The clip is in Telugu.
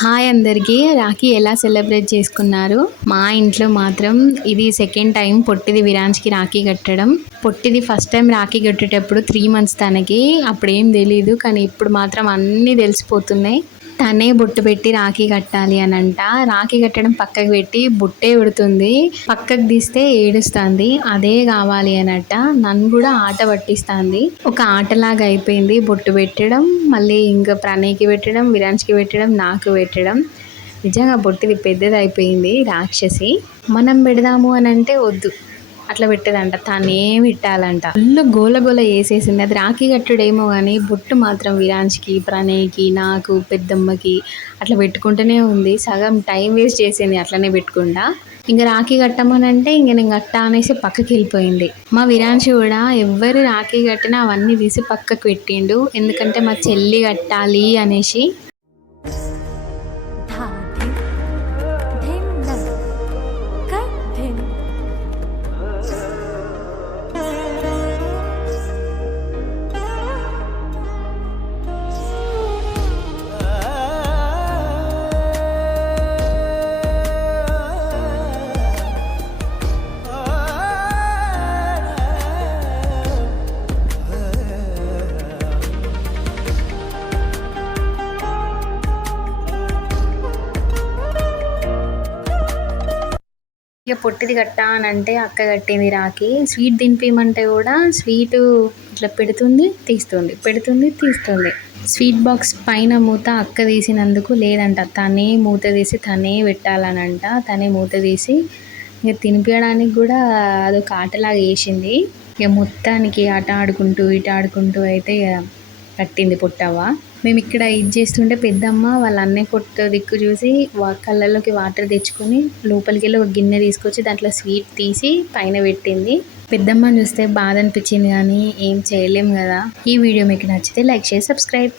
హాయ్ అందరికీ. రాఖీ ఎలా సెలబ్రేట్ చేసుకున్నారు? మా ఇంట్లో మాత్రం ఇది సెకండ్ టైం పొట్టిది విరాన్స్కి రాఖీ కట్టడం. పొట్టిది ఫస్ట్ టైం రాఖీ కట్టేటప్పుడు 3 మంత్స్ తనకి, అప్పుడేం తెలీదు. కానీ ఇప్పుడు మాత్రం అన్నీ తెలిసిపోతున్నాయి. తనే బొట్టు పెట్టి రాఖీ కట్టాలి అని అంట. రాఖీ కట్టడం పక్కకు పెట్టి బొట్టే పెడుతుంది. పక్కకు తీస్తే ఏడుస్తుంది. అదే కావాలి అనట. నన్ను కూడా ఆట పట్టిస్తుంది. ఒక ఆటలాగా అయిపోయింది బొట్టు పెట్టడం, మళ్ళీ ఇంకా ప్రణయ్కి పెట్టడం, విరాన్స్కి పెట్టడం, నాకు పెట్టడం. నిజంగా బొట్టిది పెద్దది అయిపోయింది రాక్షసి. మనం పెడదాము అని అంటే వద్దు, అట్లా పెట్టదంట. తనేం పెట్టాలంట. ఫుల్ గోల గోల వేసేసింది. అది రాఖీ కట్టుడేమో కానీ బొట్టు మాత్రం విరాన్స్కి, ప్రణయ్కి, నాకు, పెద్దమ్మకి అట్లా పెట్టుకుంటూనే ఉంది. సగం టైం వేస్ట్ చేసింది అట్లనే పెట్టుకుంటా. ఇంకా రాఖీ కట్టమనంటే ఇంక నేను కట్టా అనేసి పక్కకి వెళ్ళిపోయింది. మా విరాన్షి కూడా ఎవ్వరు రాఖీ కట్టినా అవన్నీ తీసి పక్కకు పెట్టిండు. ఎందుకంటే మా చెల్లి కట్టాలి అనేసి. ఇక పొట్టిది కట్టా అని అంటే అక్క కట్టింది రాఖీ. స్వీట్ తినిపించమంటే కూడా స్వీటు ఇట్లా పెడుతుంది తీస్తుంది, పెడుతుంది తీస్తుంది. స్వీట్ బాక్స్ పైన మూత అక్క తీసినందుకు లేదంట, తనే మూత తీసి తనే పెట్టాలనంట. తనే మూత తీసి ఇక తినిపించడానికి కూడా అదొక ఆటలాగా వేసింది. ఇక మొత్తానికి ఆట ఆడుకుంటూ ఇటు ఆడుకుంటూ అయితే ఇక కట్టింది పొట్టవ్వ. మేము ఇక్కడ ఇది చేస్తుంటే పెద్దమ్మ వాళ్ళ అన్నయ్య కొట్టు దిక్కు చూసి కళ్ళల్లోకి వాటర్ తెచ్చుకొని లోపలికి వెళ్ళి ఒక గిన్నె తీసుకొచ్చి దాంట్లో స్వీట్ తీసి పైన పెట్టింది. పెద్దమ్మని చూస్తే బాధ అనిపించింది కానీ ఏం చేయలేము కదా. ఈ వీడియో మీకు నచ్చితే లైక్ చేసి సబ్స్క్రైబ్.